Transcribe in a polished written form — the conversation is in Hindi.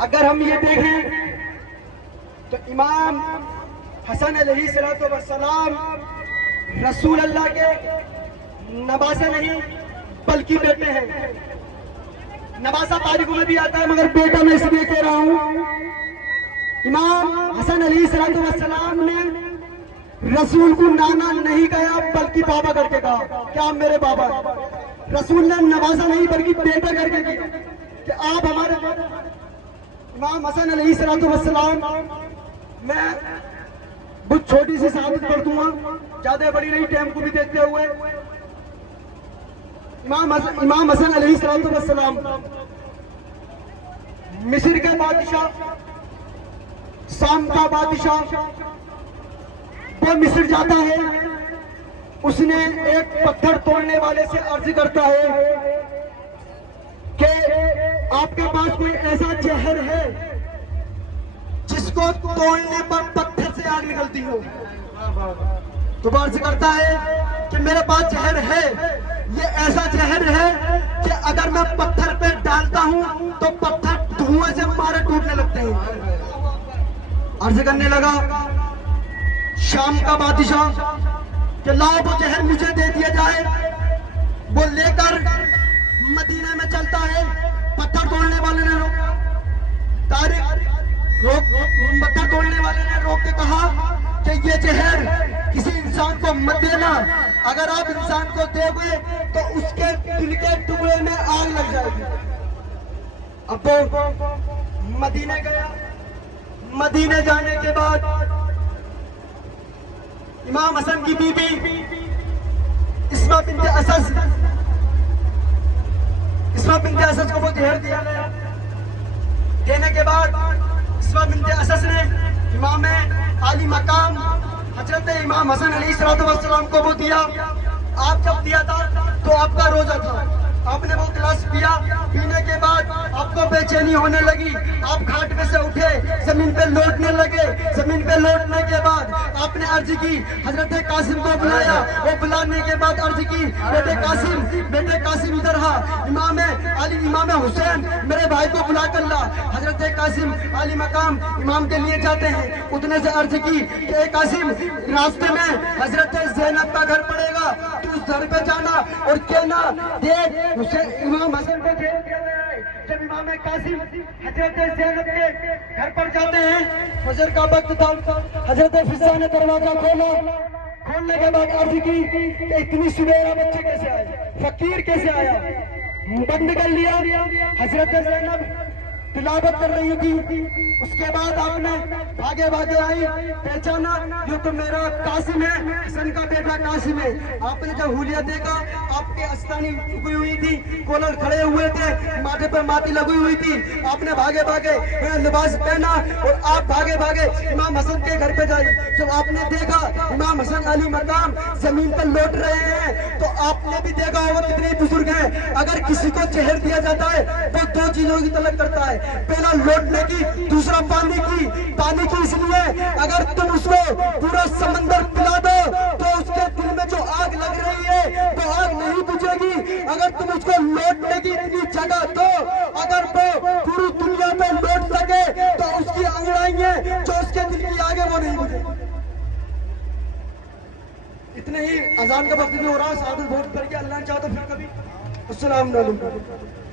अगर हम ये देखें तो इमाम हसन अलैहिस्सलाम रसूल अल्लाह के नवासे नहीं बल्कि बेटे हैं। नवासा तारीखों में भी आता है, मगर बेटा मैं इसलिए कह रहा हूं। इमाम हसन अलैहिस्सलाम ने रसूल को नाना नहीं कहा बल्कि बाबा करके कहा, क्या आप मेरे बाबा। रसूल ने नवासा नहीं बल्कि बेटा करके किया कि आप हमारे इमाम हसन अलैहिस्सलाम। मैं बहुत छोटी सी शहादत कर दूंगा, ज्यादा बड़ी नहीं, टाइम को भी देखते हुए। इमाम हसन अलैहिस्सलाम मिस्र के बादशाह, शाम का बादशाह, वो मिस्र जाता है। उसने एक पत्थर तोड़ने वाले से अर्ज करता है कि आपके पास कोई ऐसा जहर है जिसको तोड़ने पर पत्थर से आग निकलती हो। तो वो अर्ज करता है कि मेरे पास जहर है, ये ऐसा जहर है कि अगर मैं पत्थर पे डालता हूं तो पत्थर धुआं से मारे टूटने लगते हैं। अर्ज करने लगा शाम का बादशाह कि लाओ वो जहर मुझे दे दिया जाए। वो लेकर मदीने में चलता है। पत्थर तोड़ने वाले ने पत्थर तोड़ने वाले ने रोक के कहा कि ये जहर किसी इंसान को मत देना, अगर आप इंसान को दोगे तो उसके दिल के टुकड़े में आग लग जाएगी। अब वो मदीने गया। मदीने जाने के बाद इमाम हसन की बीबी इस्मा बिन्ते असद को वो जहर दिया गया। देने के बाद इस्मा बिन्ते असद ने इमाम आली मकाम हजरत इमाम हसन अलैहिस्सलाम को वो दिया। आप जब दिया था तो आपका रोजा था, आपने वो गिलास पिया। पीने के बाद आपको बेचैनी होने लगी, आप खाट में से उठे, जमीन पे लौटने लगे। जमीन पे लौटने के बाद आपने अर्ज की, हजरत कासिम को बुलाया। वो बुलाने के बाद अर्ज की, बेटे कासिम इधर हा, इमाम अली इमाम हुसैन मेरे भाई को बुला कर ला। हजरत कासिम अली मकाम इमाम के लिए जाते हैं। उतने से अर्ज की कि कासिम, रास्ते में हजरत ज़ैनब का घर पड़ेगा, तू उस घर पे जाना और कहना देख इमाम हसन को जेल किया गया है। जब इमाम कासिम हजरत ज़ैनब के घर पर जाते हैं, फजर का वक्त था। हजरत फिजा ने दरवाजा खोला। खोलने के बाद अर्ज की कि इतनी सुबेरा बच्चे कैसे आए, फकीर कैसे आया। बंद कर लिया। हजरत ज़ैनब तिलावत कर रही थी। उसके बाद आपने भागे भागे आई, पहचाना ये तो मेरा कासिम है, हसन का बेटा कासिम है। आपने जब हुलिया देखा, आपके अस्तानी झुकी हुई थी, कॉलर खड़े हुए थे, माथे पर माटी लगी हुई थी। आपने भागे भागे लिबास पहना और आप भागे भागे इमाम हसन के घर पे जाए। जब आपने देखा इमाम हसन अली मकाम जमीन पर लौट रहे हैं, तो आपने भी देखा होगा कितने बुजुर्ग हैं। अगर किसी को जहर दिया जाता है तो दो चीजों की तलब करता है, पहला लौटने की, दूसरा पानी की। पानी की इसलिए अगर तुम उसको पूरा समंदर पिला दो तो उसके दिल में जो आग लग रही है वो आग नहीं बुझेगी। अगर तुम उसको लौटने की इतनी जगह दो, अगर वो पूरी दुनिया पे लौट सके तो उसकी अंगड़ाइयां जो उसके दिल की आग है वो नहीं बुझेगी। इतने ही अजान का वक्त भी हो रहा है, साधु वोट करके अल्लाह चाहो तो फिर कभी। अस्सलाम वालेकुम।